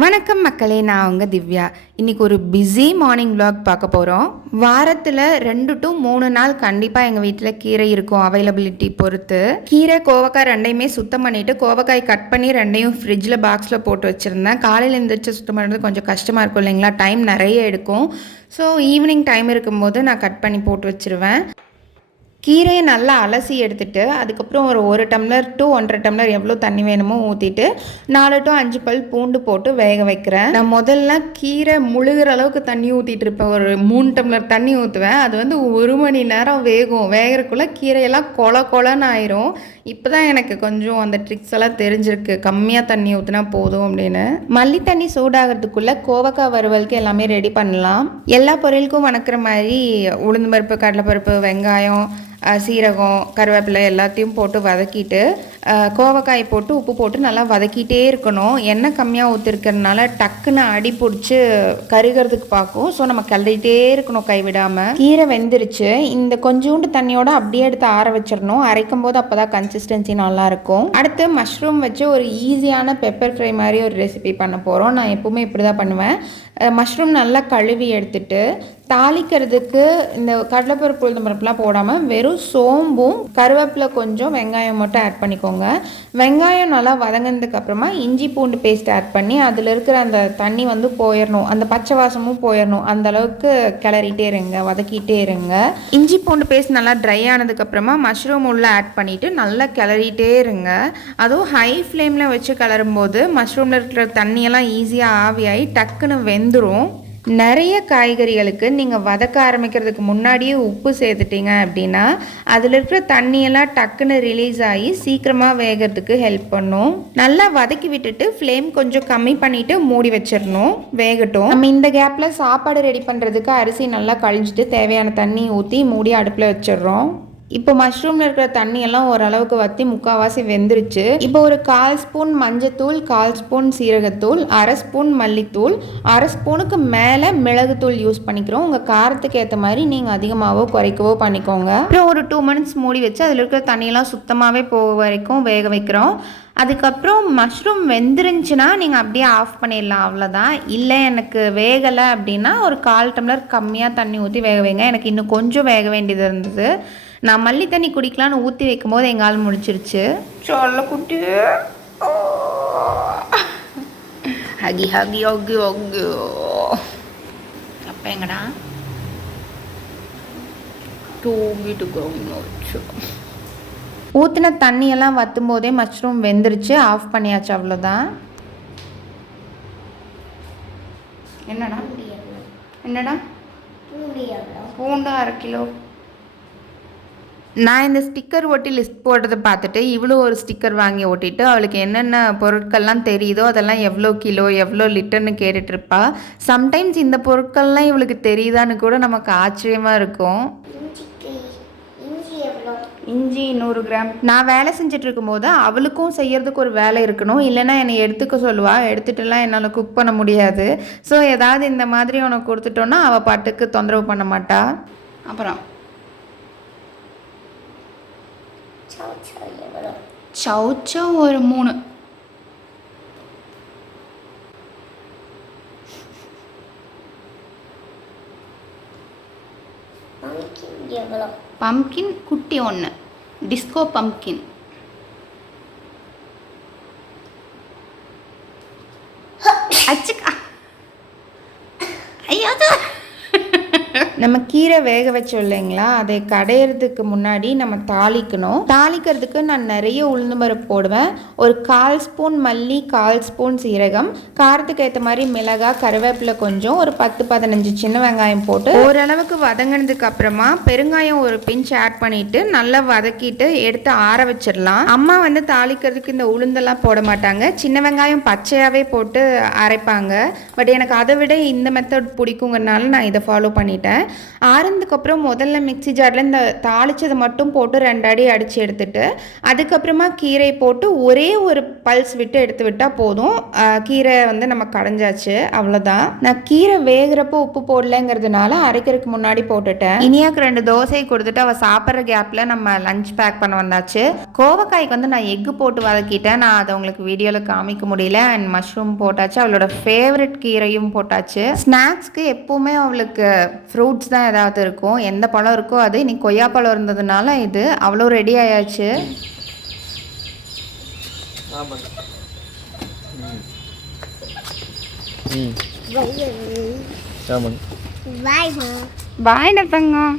வணக்கம் மக்களே, நான் உங்கள் திவ்யா. இன்றைக்கி ஒரு பிஸி மார்னிங் vlog பார்க்க போகிறோம். வாரத்தில் 2 to 3 நாள் கண்டிப்பாக எங்கள் வீட்டில் கீரை இருக்கும், அவைலபிலிட்டி பொறுத்து. கீரை கோவக்காய் ரெண்டையுமே சுத்தம் பண்ணிவிட்டு கோவக்காய் கட் பண்ணி ரெண்டையும் ஃப்ரிட்ஜில் பாக்ஸில் போட்டு வச்சுருந்தேன். காலையில் எழுந்திரிச்சு சுத்தம் பண்ணுறது கொஞ்சம் கஷ்டமாக இருக்கும் இல்லைங்களா, டைம் நிறைய எடுக்கும். ஸோ ஈவினிங் டைம் இருக்கும்போது நான் கட் பண்ணி போட்டு வச்சுருவேன். கீரையை நல்லா அலசி எடுத்துகிட்டு அதுக்கப்புறம் ஒரு டம்ளர் டு 1.5 டம்ளர் எவ்வளோ தண்ணி வேணுமோ ஊற்றிட்டு 4 to 5 பல் பூண்டு போட்டு வேக வைக்கிறேன். நான் முதல்ல கீரை முழுகிற அளவுக்கு தண்ணி ஊற்றிட்டு இருப்பேன். ஒரு 3 டம்ளர் தண்ணி ஊற்றுவேன். அது 1 மணி நேரம் வேகும். வேகிறதுக்குள்ளே கீரையெல்லாம் கொலன்னு ஆயிரும். இப்போ தான் எனக்கு கொஞ்சம் அந்த ட்ரிக்ஸ் எல்லாம் தெரிஞ்சிருக்கு, கம்மியாக தண்ணி ஊற்றினா போதும் அப்படின்னு. மல்லி தண்ணி சூடாகிறதுக்குள்ளே கோவக்காய் வறுவலுக்கு எல்லாமே ரெடி பண்ணலாம். எல்லா பொருளுக்கும் வணக்கிற மாதிரி உளுந்து பருப்பு, கடலைப்பருப்பு, வெங்காயம், சீரகம், கருவேப்பிலை எல்லாத்தையும் போட்டு வதக்கிட்டு கோவக்காய் போட்டு உப்பு போட்டு நல்லா வதக்கிட்டே இருக்கணும். எண்ணெய் கம்மியாக ஊற்றிருக்கிறதுனால டக்குன்னு அடி பிடிச்சி கருகிறதுக்கு பார்க்கும். ஸோ நம்ம கிளறிட்டே இருக்கணும் கைவிடாமல். கீரை வெந்துருச்சு. இந்த கொஞ்சோண்டு தண்ணியோட அப்படியே எடுத்து ஆற வச்சிடணும். அரைக்கும் போது அப்போ தான் கன்சிஸ்டன்சி நல்லாயிருக்கும். அடுத்து மஷ்ரூம் வச்சு ஒரு ஈஸியான பெப்பர் ஃப்ரை மாதிரி ஒரு ரெசிபி பண்ண போகிறோம். நான் எப்போவுமே இப்படி தான் பண்ணுவேன். மஷ்ரூம் நல்லா கழுவி எடுத்துட்டு தாளிக்கிறதுக்கு இந்த கடலைப்பருப்பு, உளுந்தம் பருப்புலாம் போடாமல் வெறும் சோம்பும் கருவேப்பிலை கொஞ்சம் வெங்காயம் மட்டும் ஆட் பண்ணிக்கோங்க. வெங்காயம் நல்லா வதங்கினதுக்கு அப்புறமா இஞ்சி பூண்டு பேஸ்ட் ஆட் பண்ணி அதில் இருக்கிற அந்த தண்ணி போயிடணும், அந்த பச்சை வாசமும் போயிடணும். அந்த அளவுக்கு கிளறிட்டே இருங்க, வதக்கிட்டே இருங்க. இஞ்சி பூண்டு பேஸ்ட் நல்லா ட்ரை ஆனதுக்கப்புறமா மஷ்ரூம் உள்ள ஆட் பண்ணிவிட்டு நல்லா கிளறிட்டே இருங்க. அதுவும் ஹை ஃப்ளேமில் வச்சு கிளறும்போது மஷ்ரூமில் இருக்கிற தண்ணியெல்லாம் ஈஸியாக ஆவியாகி டக்குன்னு வெந்துடும். நிறைய காய்கறிகளுக்கு நீங்கள் வதக்க ஆரம்பிக்கிறதுக்கு முன்னாடியே உப்பு சேர்த்துட்டீங்க அப்படின்னா அதில் இருக்கிற தண்ணியெல்லாம் டக்குன்னு ரிலீஸ் ஆகி சீக்கிரமாக வேகிறதுக்கு ஹெல்ப் பண்ணும். நல்லா வதக்கி விட்டுட்டு ஃப்ளேம் கொஞ்சம் கம்மி பண்ணிவிட்டு மூடி வச்சிடணும், வேகட்டும். நம்ம இந்த கேப்பில் சாப்பாடு ரெடி பண்ணுறதுக்கு அரிசி நல்லா கழிஞ்சிட்டு தேவையான தண்ணி ஊற்றி மூடி அடுப்பில் வச்சிடுறோம். இப்போ மஷ்ரூமில் இருக்கிற தண்ணியெல்லாம் ஓரளவுக்கு வற்றி முக்கால்வாசி வெந்துருச்சு. இப்போ ஒரு 1/4 ஸ்பூன் மஞ்சத்தூள், 1/4 ஸ்பூன் சீரகத்தூள், 1/2 ஸ்பூன் மல்லித்தூள், 1/2 ஸ்பூனுக்கு மேலே மிளகுத்தூள் யூஸ் பண்ணிக்கிறோம். உங்கள் காரத்துக்கு ஏற்ற மாதிரி நீங்கள் அதிகமாகவோ குறைக்கவோ பண்ணிக்கோங்க. அப்புறம் ஒரு 2 மினிட்ஸ் மூடி வச்சு அதில் இருக்கிற தண்ணியெல்லாம் சுத்தமாகவே போக வரைக்கும் வேக வைக்கிறோம். அதுக்கப்புறம் மஷ்ரூம் வெந்துருந்துச்சுன்னா நீங்கள் அப்படியே ஆஃப் பண்ணிடலாம், அவ்வளோதான். இல்லை எனக்கு வேகலை அப்படின்னா ஒரு 1/4 டம்ளர் கம்மியாக தண்ணி ஊற்றி வேக வைங்க. எனக்கு இன்னும் கொஞ்சம் வேக வேண்டியது இருந்தது. நான் மல்லி தண்ணி குடிக்கலான்னு ஊற்றி வைக்கும் போது எங்கள் ஆள் முடிச்சிருச்சு. சொல்ல குட்டி ஹகி ஹகி ஹகி ஹகி. அப்போ எங்கடா தூங்கிட்டு போச்சு. ஊற்றின தண்ணியெல்லாம் வற்றும் போதே மஷ்ரூம் வெந்துருச்சு. ஆஃப் பண்ணியாச்சு, அவ்வளோதான். என்னடா பூண்டு 1/2 கிலோ. நான் இந்த ஸ்டிக்கர் ஒட்டி லிஸ்ட் போட்டதை பார்த்துட்டு இவ்வளோ ஒரு ஸ்டிக்கர் வாங்கி ஒட்டிட்டு அவளுக்கு என்னென்ன பொருட்கள்லாம் தெரியுதோ அதெல்லாம் எவ்வளோ கிலோ எவ்வளோ லிட்டர்னு கேட்டுட்ருப்பா. சம்டைம்ஸ் இந்த பொருட்கள்லாம் இவளுக்கு தெரியுதான்னு கூட நமக்கு ஆச்சரியமாக இருக்கும். இஞ்சி 100 கிராம். நான் வேலை செஞ்சுட்டு இருக்கும்போது அவளுக்கும் செய்யறதுக்கு ஒரு வேலை இருக்கணும், இல்லைன்னா என்னை எடுத்துக்க சொல்லுவா. எடுத்துட்டுலாம் என்னால் குக் பண்ண முடியாது. ஸோ ஏதாவது இந்த மாதிரி உனக்கு கொடுத்துட்டோன்னா அவள் பாட்டுக்கு தொந்தரவு பண்ண மாட்டா. அப்புறம் சௌச்சோ ஒரு 3. பம்கின் குட்டி 1, டிஸ்கோ பம்கின். அச்சுக்கா ஐயோ. நம்ம கீரை வேக வச்சோம் இல்லைங்களா, அதை கடையிறதுக்கு முன்னாடி நம்ம தாளிக்கணும். தாளிக்கிறதுக்கு நான் நிறைய உளுந்து பருப்பு போடுவேன். ஒரு 1/4 ஸ்பூன் மல்லி, 1/4 ஸ்பூன் சீரகம், காரத்துக்கு ஏற்ற மாதிரி மிளகாய், கருவேப்பிலை கொஞ்சம், ஒரு 10-15 சின்ன வெங்காயம் போட்டு ஓரளவுக்கு வதங்கினதுக்கு அப்புறமா பெருங்காயம் ஒரு பிஞ்ச் ஆட் பண்ணிட்டு நல்லா வதக்கிட்டு எடுத்து ஆற வச்சிடலாம். அம்மா தாளிக்கிறதுக்கு இந்த உளுந்தெல்லாம் போட மாட்டாங்க, சின்ன வெங்காயம் பச்சையாகவே போட்டு அரைப்பாங்க. பட் எனக்கு அதை விட இந்த மெத்தட் பிடிக்குங்கிறனால நான் இதை ஃபாலோ பண்ணிட்டேன். ஆறுனதுக்கப்புறம் முதல்ல மிக்ஸி ஜாரில் இந்த தாளிச்சதை மட்டும் போட்டு 2 அடி அடித்து எடுத்துட்டு அதுக்கப்புறமா கீரை போட்டு ஒரே ஒரு பல்ஸ் விட்டு எடுத்து விட்டால் போதும். கீரை வந்து நம்ம கடைஞ்சாச்சு, அவ்வளோதான். நான் கீரை வேகிறப்போ உப்பு போடலைங்கிறதுனால அரைக்கிறதுக்கு முன்னாடி போட்டுட்டேன். இனியாக்கு 2 தோசை கொடுத்துட்டு அவள் சாப்பிட்ற கேப்பில் நம்ம லஞ்ச் பேக் பண்ண வந்தாச்சு. கோவக்காய்க்கு வந்து நான் எக்கு போட்டு வதக்கிட்டேன். நான் அதை உங்களுக்கு வீடியோவில் காமிக்க முடியல. அண்ட் மஷ்ரூம் போட்டாச்சு, அவளோட ஃபேவரட் கீரையும் போட்டாச்சு. ஸ்நாக்ஸ்க்கு எப்போவுமே அவளுக்கு ஃப்ரூட்ஸ் தான் ஏதாவது இருக்கும். எந்த பழம் இருக்கோ அது. இன்னைக்கு கொய்யாப்பழம் இருந்ததுனால இது அவ்வளோ ரெடி ஆயாச்சு. பாய் தங்கம்.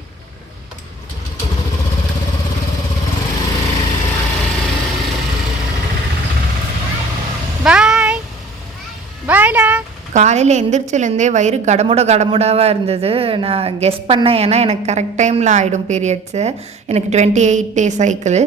பாய் பாய்டா. காலையில் எந்திரிச்சிலேருந்தே வயிறு கடமுடாவாக இருந்தது. நான் கெஸ் பண்ணேன், ஏன்னா எனக்கு கரெக்ட் டைமில் ஆகிடும் பீரியட்ஸு. எனக்கு 28 டே சைக்கிள்.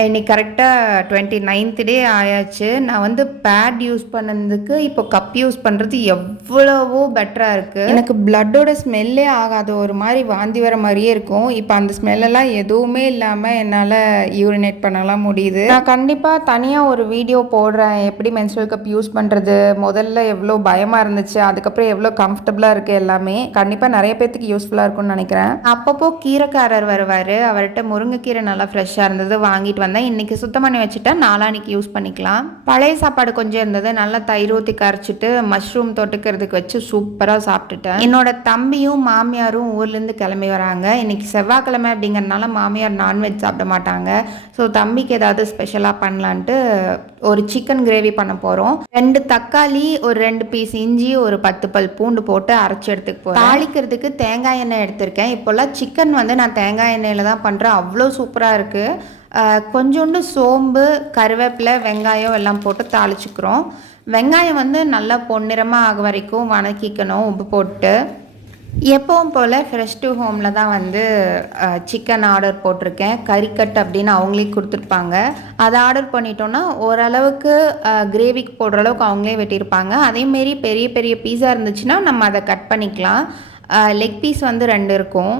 இன்னைக்கு கரெக்டாக 29th டே ஆயாச்சு. நான் வந்து பேட் யூஸ் பண்ணதுக்கு இப்போ கப் யூஸ் பண்ணுறது எவ்வளவோ பெட்டராக இருக்குது. எனக்கு பிளட்டோட ஸ்மெல்லே ஆகாது, ஒரு மாதிரி வாந்தி வர மாதிரியே இருக்கும். இப்போ அந்த ஸ்மெல்லெல்லாம் எதுவுமே இல்லாமல் என்னால் யூரினேட் பண்ணலாம் முடியுது. நான் கண்டிப்பாக தனியாக ஒரு வீடியோ போடுறேன், எப்படி மென்ஸ்ட்ரல் கப் யூஸ் பண்ணுறது, முதல்ல எவ்வளோ பயமாக இருந்துச்சு, அதுக்கப்புறம் எவ்வளோ கம்ஃபர்டபுளாக இருக்குது எல்லாமே. கண்டிப்பாக நிறைய பேர்த்துக்கு யூஸ்ஃபுல்லாக இருக்கும்னு நினைக்கிறேன். அப்பப்போ கீரைக்காரர் வருவார், அவர்கிட்ட முருங்கைக்கீரை நல்லா ஃப்ரெஷ்ஷாக இருந்தது வாங்கிட்டு வந்தேன். இன்னைக்கு சுத்தம் பண்ணி வச்சுட்டா நாளானிக்கு யூஸ் பண்ணிக்கலாம். பழைய சாப்பாடு கொஞ்சம் இருந்தது, நல்லா தயிர் ஊற்றி கரைச்சிட்டு மஷ்ரூம் தொட்டுக்கிறதுக்கு வச்சு சூப்பராக சாப்பிட்டுட்டேன். என்னோட தம்பியும் மாமியாரும் ஊர்லேருந்து கிளம்பி வராங்க. இன்னைக்கு செவ்வாய்க்கிழமை அப்படிங்கிறதுனால மாமியார் நான்வெஜ் சாப்பிட மாட்டாங்க. ஸோ தம்பிக்கு ஏதாவது ஸ்பெஷலாக பண்ணலான்ட்டு ஒரு சிக்கன் கிரேவி பண்ண போகிறோம். 2 தக்காளி, ஒரு 2 பீஸ் இஞ்சி, ஒரு 10 பல் பூண்டு போட்டு அரைச்சி எடுத்துக்க போகிறேன். தாளிக்கிறதுக்கு தேங்காய் எண்ணெய் எடுத்திருக்கேன். இப்போல்லாம் சிக்கன் வந்து நான் தேங்காய் எண்ணெயில் தான் பண்ணுறேன், அவ்வளோ சூப்பராக இருக்குது. கொஞ்சோண்டு சோம்பு, கருவேப்பிலை, வெங்காயம் எல்லாம் போட்டு தாளிச்சுக்கிறோம். வெங்காயம் வந்து நல்லா பொன்னிறமாக ஆக வரைக்கும் வணக்கிக்கணும் உப்பு போட்டு. எப்பவும் போல் ஃப்ரெஷ் டு ஹோமில் தான் வந்து சிக்கன் ஆர்டர் போட்டிருக்கேன். கறிக்கட் அப்படின்னு அவங்களே கொடுத்துருப்பாங்க. அதை ஆர்டர் பண்ணிட்டோன்னா ஓரளவுக்கு கிரேவிக்கு போடுற அளவுக்கு அவங்களே வெட்டியிருப்பாங்க. அதேமாரி பெரிய பெரிய பீஸா இருந்துச்சுன்னா நம்ம அதை கட் பண்ணிக்கலாம். லெக் பீஸ் வந்து 2 இருக்கும்.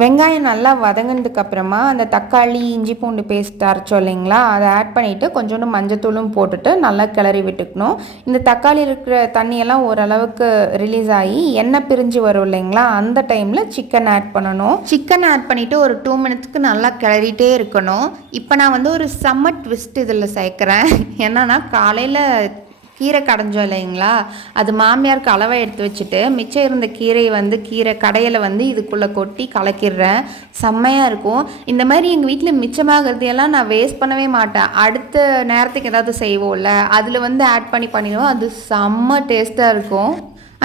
வெங்காயம் நல்லா வதங்கினதுக்கு அப்புறமா அந்த தக்காளி இஞ்சி பூண்டு பேஸ்ட் அரைச்சோம் இல்லைங்களா, அதை ஆட் பண்ணிவிட்டு கொஞ்சோண்டு மஞ்சத்தூளும் போட்டுட்டு நல்லா கிளறி விட்டுக்கணும். இந்த தக்காளி இருக்கிற தண்ணியெல்லாம் ஓரளவுக்கு ரிலீஸ் ஆகி எண்ணெய் பிரிஞ்சு வரும் இல்லைங்களா, அந்த டைமில் சிக்கன் ஆட் பண்ணணும். சிக்கன் ஆட் பண்ணிவிட்டு ஒரு 2 மினிட்ஸ்க்கு நல்லா கிளறிட்டே இருக்கணும். இப்போ நான் வந்து ஒரு செம்ம ட்விஸ்ட் இதில் சேர்க்குறேன். என்னன்னா, காலையில் கீரை கடைஞ்சோம் இல்லைங்களா, அது மாமியாருக்கு அளவாக எடுத்து வச்சுட்டு மிச்சம் இருந்த கீரையை வந்து கீரை கடையில் வந்து இதுக்குள்ளே கொட்டி கலக்கிடுறேன். செம்மையாக இருக்கும். இந்த மாதிரி எங்கள் வீட்டில் மிச்சமாகிறதையெல்லாம் நான் வேஸ்ட் பண்ணவே மாட்டேன். அடுத்த நேரத்துக்கு ஏதாவது செய்வோம்ல, அதில் வந்து ஆட் பண்ணிடுவோம். அது செம்ம டேஸ்ட்டாக இருக்கும்.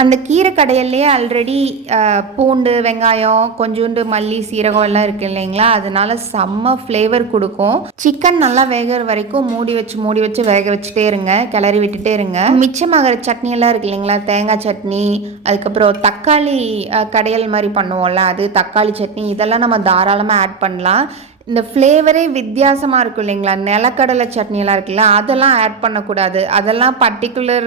அந்த கீரை கடையிலேயே ஆல்ரெடி பூண்டு, வெங்காயம், கொஞ்சோண்டு மல்லி, சீரகம் எல்லாம் இருக்குது இல்லைங்களா, அதனால செம்ம ஃப்ளேவர் கொடுக்கும். சிக்கன் நல்லா வேகிற வரைக்கும் மூடி வச்சு வேக வச்சுட்டே இருங்க, கிளறி விட்டுட்டே இருங்க. மிச்சமாகிற சட்னி எல்லாம் இருக்கு இல்லைங்களா, தேங்காய் சட்னி, அதுக்கப்புறம் தக்காளி கடையல் மாதிரி பண்ணுவோம்ல, அது தக்காளி சட்னி, இதெல்லாம் நம்ம தாராளமாக ஆட் பண்ணலாம். இந்த ஃப்ளேவரே வித்தியாசமாக இருக்கும் இல்லைங்களா, நிலக்கடலை சட்னியெல்லாம் இருக்குல்ல, அதெல்லாம் ஆட் பண்ணக்கூடாது. அதெல்லாம் பர்டிகுலர்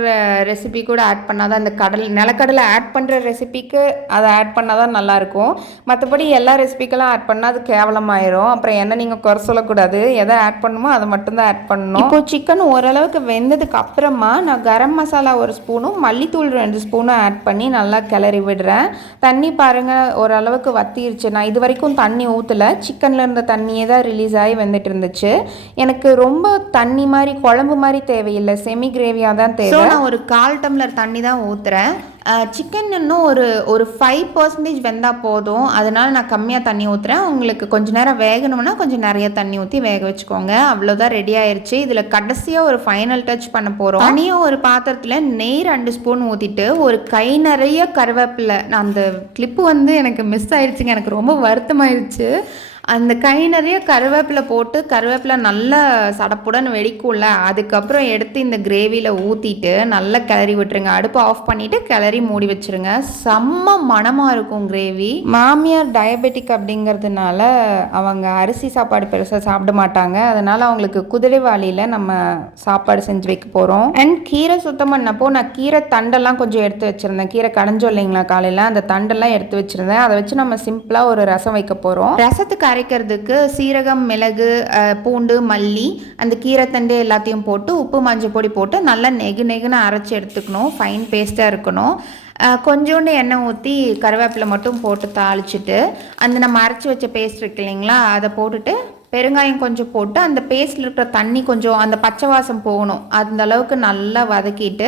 ரெசிபி கூட ஆட் பண்ணாதான், அந்த நிலக்கடலை ஆட் பண்ணுற ரெசிபிக்கு அதை ஆட் பண்ணால் தான் நல்லாயிருக்கும். மற்றபடி எல்லா ரெசிபிக்கெல்லாம் ஆட் பண்ணால் அது கேவலமாயிரும். அப்புறம் என்ன நீங்கள் குறை சொல்லக்கூடாது, எதை ஆட் பண்ணணுமோ அதை மட்டும்தான் ஆட் பண்ணணும். இப்போது சிக்கன் ஓரளவுக்கு வெந்ததுக்கு அப்புறமா நான் கரம் மசாலா 1 ஸ்பூனும் மல்லித்தூள் 2 ஸ்பூனும் ஆட் பண்ணி நல்லா கிளறி விடுறேன். தண்ணி பாருங்கள் ஓரளவுக்கு வத்திருச்சு. நான் இது வரைக்கும் தண்ணி ஊற்றலை, சிக்கனில் இருந்த தண்ணியே தான் ரிலீஸ் ஆகி வந்துட்டு இருந்துச்சு. எனக்கு ரொம்ப தண்ணி மாதிரி குழம்பு மாதிரி தேவையில்லை, செமி கிரேவியாக தான் தேவை. நான் ஒரு 1/4 டம்ளர் தண்ணி தான் ஊற்றுறேன். சிக்கன் இன்னும் ஒரு 5% வெந்தால் போதும், அதனால் நான் கம்மியாக தண்ணி ஊற்றுறேன். உங்களுக்கு கொஞ்சம் நேரம் வேகணும்னா கொஞ்சம் நிறைய தண்ணி ஊற்றி வேக வச்சுக்கோங்க. அவ்வளோதான், ரெடி ஆயிடுச்சு. இதில் கடைசியாக ஒரு ஃபைனல் டச் பண்ண போகிறோம். தனியாக ஒரு பாத்திரத்தில் நெய் 2 ஸ்பூன் ஊற்றிட்டு ஒரு கை நிறைய கருவேப்பிலை, நான் அந்த கிளிப்பு வந்து எனக்கு மிஸ் ஆயிடுச்சுங்க, எனக்கு ரொம்ப வருத்தமாயிடுச்சு. அந்த கை நிறைய கருவேப்பிலை போட்டு கருவேப்பிலை நல்லா சடப்புடன் வெடிக்கும்ல, அதுக்கப்புறம் எடுத்து இந்த கிரேவியில் ஊற்றிட்டு நல்லா கிளறி விட்டுருங்க. அடுப்பு ஆஃப் பண்ணிவிட்டு கிளறி மூடி வச்சுருங்க. செம்ம மணமாக இருக்கும் கிரேவி. மாமியார் டயபெட்டிக் அப்படிங்கிறதுனால அவங்க அரிசி சாப்பாடு பெருசாக சாப்பிட மாட்டாங்க. அதனால் அவங்களுக்கு குதிரைவாளியில் நம்ம சாப்பாடு செஞ்சு வைக்க போகிறோம். அண்ட் கீரை சுத்தம் பண்ணப்போ நான் கீரை தண்டெல்லாம் கொஞ்சம் எடுத்து வச்சுருந்தேன். கீரை கடைஞ்சோம் இல்லைங்களா காலையில், அந்த தண்டெல்லாம் எடுத்து வச்சுருந்தேன். அதை வச்சு நம்ம சிம்பிளாக ஒரு ரசம் வைக்க போகிறோம். ரசத்துக்கு அரைக்கிறதுக்கு சீரகம், மிளகு, பூண்டு, மல்லி, அந்த கீரை தண்டு எல்லாத்தையும் போட்டு உப்பு மஞ்சள் பொடி போட்டு நல்லா நெகுன்னு அரைச்சி எடுத்துக்கணும். ஃபைன் பேஸ்ட்டாக இருக்கணும். கொஞ்சோண்டு எண்ணெய் ஊற்றி கருவேப்பிலை மட்டும் போட்டு தாளிச்சிட்டு அந்த நம்ம அரைச்சி வச்ச பேஸ்ட் இருக்கு இல்லைங்களா, அதை போட்டுட்டு பெருங்காயம் கொஞ்சம் போட்டு அந்த பேஸ்ட்டில் இருக்கிற தண்ணி கொஞ்சம் அந்த பச்சை வாசம் போகணும், அந்த அளவுக்கு நல்லா வதக்கிட்டு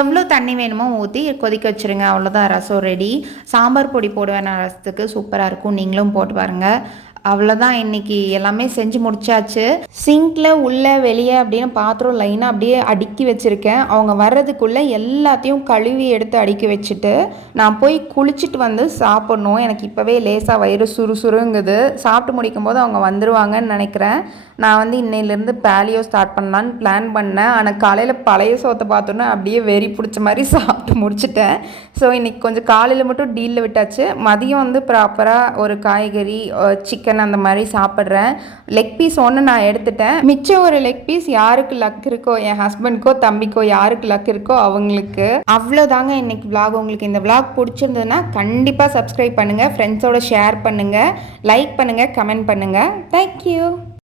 எவ்வளோ தண்ணி வேணுமோ ஊற்றி கொதிக்க வச்சுருங்க. அவ்வளோதான், ரசம் ரெடி. சாம்பார் பொடி போடுவேன் நான் ரசத்துக்கு, சூப்பராக இருக்கும். நீங்களும் போட்டு பாருங்கள். அவ்வளோதான், இன்றைக்கி எல்லாமே செஞ்சு முடிச்சாச்சு. சிங்கில் உள்ளே வெளியே அப்படின்னு பாத்திரம் லைனாக அப்படியே அடுக்கி வச்சுருக்கேன். அவங்க வர்றதுக்குள்ளே எல்லாத்தையும் கழுவி எடுத்து அடுக்கி வச்சுட்டு நான் போய் குளிச்சுட்டு வந்து சாப்பிட்ணும். எனக்கு இப்போவே லேசாக வயிறு சுறுசுறுங்குது. சாப்பிட்டு முடிக்கும் போது அவங்க வந்துடுவாங்கன்னு நினைக்கிறேன். நான் வந்து இன்னையிலேருந்து பேலியோ ஸ்டார்ட் பண்ணலான்னு பிளான் பண்ணேன். ஆனால் காலையில் பழைய சோத்தை பார்த்தோன்னே அப்படியே வெறி பிடிச்ச மாதிரி சாப்பிட்டு முடிச்சிட்டேன். ஸோ இன்றைக்கி கொஞ்சம் காலையில் மட்டும் டீலில் விட்டாச்சு. மதியம் வந்து ப்ராப்பராக ஒரு காய்கறி, சிக்கன் அந்த மாதிரி சாப்பிட்றேன். லெக் பீஸ் ஒன்று நான் எடுத்துட்டேன். மிச்சம் ஒரு லெக் பீஸ் யாருக்கு லக் இருக்கோ, என் ஹஸ்பண்ட்க்கோ தம்பிக்கோ யாருக்கு லக் இருக்கோ அவங்களுக்கு. அவ்வளோதாங்க இன்றைக்கி விலாக். உங்களுக்கு இந்த விலாக் பிடிச்சிருந்ததுன்னா கண்டிப்பாக சப்ஸ்கிரைப் பண்ணுங்கள், ஃப்ரெண்ட்ஸோட ஷேர் பண்ணுங்கள், லைக் பண்ணுங்கள், கமெண்ட் பண்ணுங்கள். தேங்க்யூ.